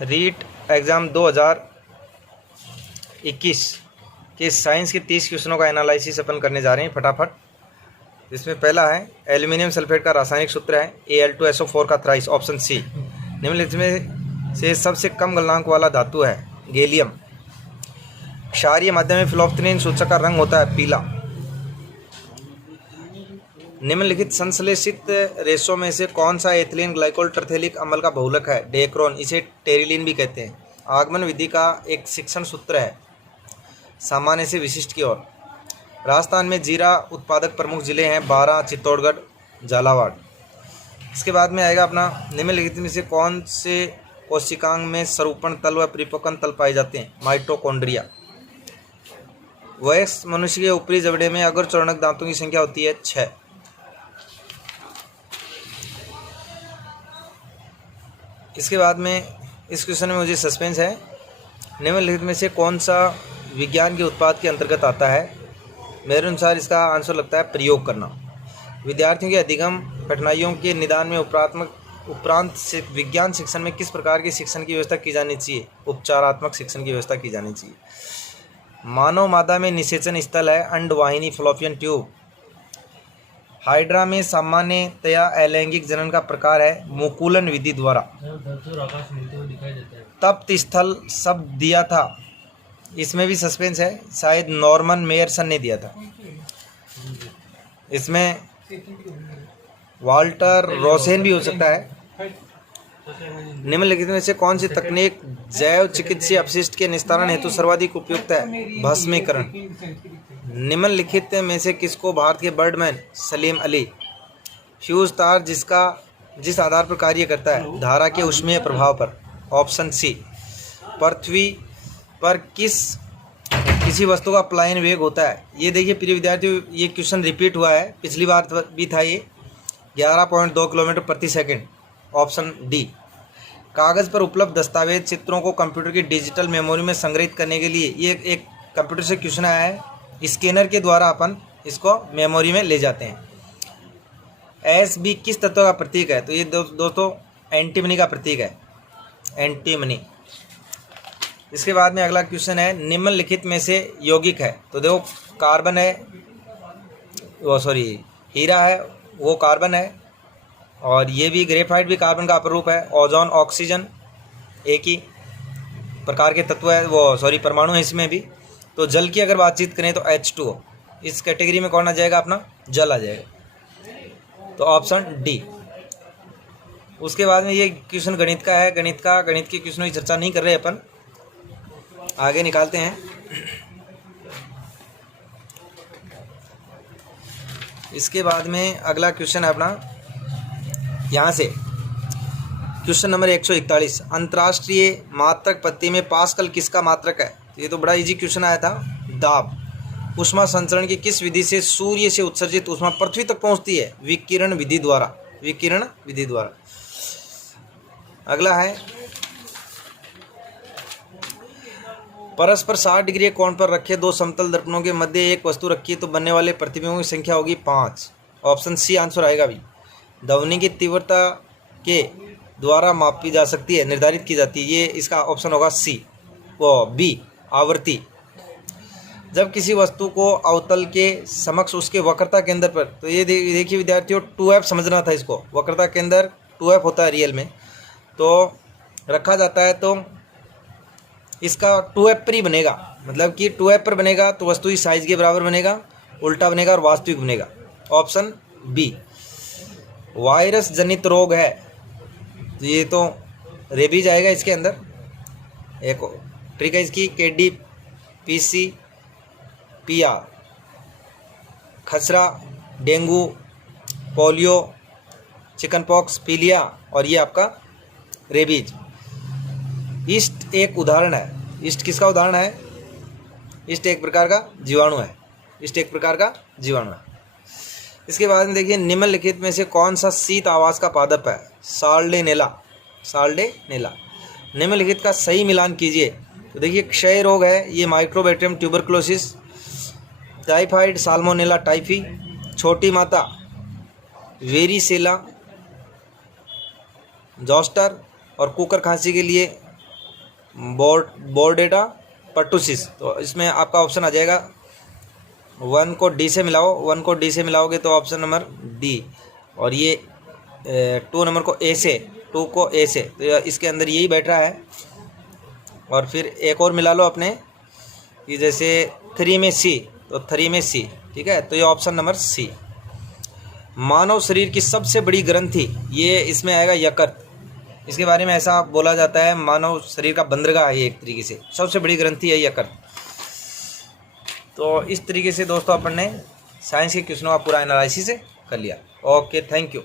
REET exam 2021 के science के 30 क्वेश्चनों का एनालिसिस अपन करने जा रहे हैं फटाफट। इसमें पहला है एल्यूमिनियम सल्फेट का रासायनिक सूत्र है Al2SO4 का थ्राइस, ऑप्शन सी। निम्नलिखित में से सबसे कम गलनांक वाला धातु है गैलियम। क्षारीय माध्यम में फिलोप्थेनिन सूचक का रंग होता है पीला। निम्नलिखित संश्लेषित रेशों में से कौन सा एथिलीन ग्लाइकोल टर्थेलिक अम्ल का बहुलक है? डेक्रोन, इसे टेरिलीन भी कहते हैं। आगमन विधि का एक शिक्षण सूत्र है सामान्य से विशिष्ट की ओर। राजस्थान में जीरा उत्पादक प्रमुख जिले हैं बारां, चित्तौड़गढ़, झालावाड़। इसके बाद में आएगा अपना निम्नलिखित में से कौन से कोशिकांग में स्वरूपण तल व परिपक्वन तल पाए जाते हैं? माइटोकॉन्ड्रिया। वयस्क मनुष्य के ऊपरी जबड़े में अगर चौर्णक दांतों की संख्या होती है 6। इसके बाद में इस क्वेश्चन में मुझे सस्पेंस है। निम्नलिखित में से कौन सा विज्ञान के उत्पाद के अंतर्गत आता है? मेरे अनुसार इसका आंसर लगता है प्रयोग करना। विद्यार्थियों के अधिगम कठिनाइयों के निदान में उपरांत विज्ञान शिक्षण में किस प्रकार के शिक्षण की व्यवस्था की जानी चाहिए? उपचारात्मक शिक्षण की व्यवस्था की जानी चाहिए। मानव मादा में निषेचन स्थल है अंडवाहिनी, फ्लोपियन ट्यूब। हाइड्रा में सामान्यतया अलैंगिक जनन का प्रकार है मुकुलन विधि द्वारा। तप्त स्थल शब्द दिया था, इसमें भी सस्पेंस है, शायद नॉर्मन मेयरसन ने दिया था। इसमें वाल्टर रोसेन भी हो सकता है। निम्नलिखित में से कौन सी तकनीक जैव चिकित्सीय अपशिष्ट के निस्तारण हेतु सर्वाधिक उपयुक्त है? भस्मीकरण। निम्नलिखित में से किसको भारत के बर्डमैन सलीम अली? फ्यूज तार जिस आधार पर कार्य करता है? धारा के ऊष्मीय प्रभाव पर, ऑप्शन सी। पृथ्वी पर किसी वस्तु का पलायन वेग होता है? ये देखिए प्रिय विद्यार्थियों, ये क्वेश्चन रिपीट हुआ है, पिछली बार भी था ये। 11.2 किलोमीटर प्रति सेकंड, ऑप्शन डी। कागज़ पर उपलब्ध दस्तावेज चित्रों को कंप्यूटर की डिजिटल मेमोरी में संग्रहित करने के लिए, ये एक कंप्यूटर से क्वेश्चन आया है, स्कैनर के द्वारा अपन इसको मेमोरी में ले जाते हैं। Sb किस तत्व का प्रतीक है? तो ये दोस्तों एंटीमनी का प्रतीक है, एंटीमनी। इसके बाद में अगला क्वेश्चन है निम्नलिखित में से यौगिक है? तो देखो कार्बन है, हीरा है, वो कार्बन है, और ये भी ग्रेफाइट भी कार्बन का अपरूप है। ओजोन, ऑक्सीजन एक ही प्रकार के तत्व है, परमाणु है इसमें भी। तो जल की अगर बातचीत करें तो H2O, इस कैटेगरी में कौन आ जाएगा? अपना जल आ जाएगा, तो ऑप्शन डी। उसके बाद में ये क्वेश्चन गणित का है। गणित के क्वेश्चनों की चर्चा नहीं कर रहे अपन, आगे निकालते हैं। इसके बाद में अगला क्वेश्चन है अपना यहाँ से क्वेश्चन नंबर 141। अंतर्राष्ट्रीय मात्रक पत्ती में पास्कल किसका मात्रक है? ये तो बड़ा इजी क्वेश्चन आया था। दाब। ऊष्मा संचरण की किस विधि से सूर्य से उत्सर्जित ऊष्मा पृथ्वी तक पहुंचती है? विकिरण विधि द्वारा। अगला है परस्पर 60 डिग्री कोण पर रखे दो समतल दर्पणों के मध्य एक वस्तु रखी है तो बनने वाले प्रतिबिंबों की संख्या होगी 5, ऑप्शन सी आंसर आएगा भी। ध्वनि की तीव्रता के द्वारा मापी जा सकती है, निर्धारित की जाती है, ये इसका ऑप्शन होगा सी। बी आवृत्ति। जब किसी वस्तु को अवतल के समक्ष उसके वक्रता केंद्र पर, तो ये देखिए विद्यार्थियों 2F समझना था इसको, वक्रता केंद्र 2F होता है रियल में, तो रखा जाता है तो इसका 2F पर ही बनेगा, मतलब कि 2F पर बनेगा तो वस्तु इस साइज के बराबर बनेगा, उल्टा बनेगा और वास्तविक बनेगा, ऑप्शन बी। वायरस जनित रोग है, तो ये तो रेबीज आएगा इसके अंदर। एक ट्रिक है इसकी KDPCPR, खसरा, डेंगू, पोलियो, चिकनपॉक्स, पीलिया, और ये आपका रेबीज। ईस्ट एक उदाहरण है। ईस्ट किसका उदाहरण है? ईस्ट एक प्रकार का जीवाणु है। इसके बाद में देखिए निम्नलिखित में से कौन सा शीत आवास का पादप है? साल्डेनेला। निम्नलिखित का सही मिलान कीजिए। तो देखिए क्षय रोग है, ये mycobacterium tuberculosis, typhoid salmonella typhi, छोटी माता वेरिसेला जोस्टर, और कुकर खांसी के लिए बोर्डेटा पर्टुसिस। तो इसमें आपका ऑप्शन आ जाएगा 1 को डी से मिलाओ, 1 को डी से मिलाओगे तो ऑप्शन नंबर डी, और ये 2 नंबर को ए से, 2 को ए से, तो इसके अंदर यही बैठ रहा है। और फिर एक और मिला लो अपने कि जैसे 3 में सी, तो 3 में सी, ठीक है, तो ये ऑप्शन नंबर सी। मानव शरीर की सबसे बड़ी ग्रंथि, ये इसमें आएगा यकृत। इसके बारे में ऐसा बोला जाता है मानव शरीर का बंदरगाह है ये, एक तरीके से सबसे बड़ी ग्रंथि है यकृत। तो इस तरीके से दोस्तों अपन ने साइंस के क्वेश्चनों का पूरा एनालिसिस कर लिया। Okay, thank you.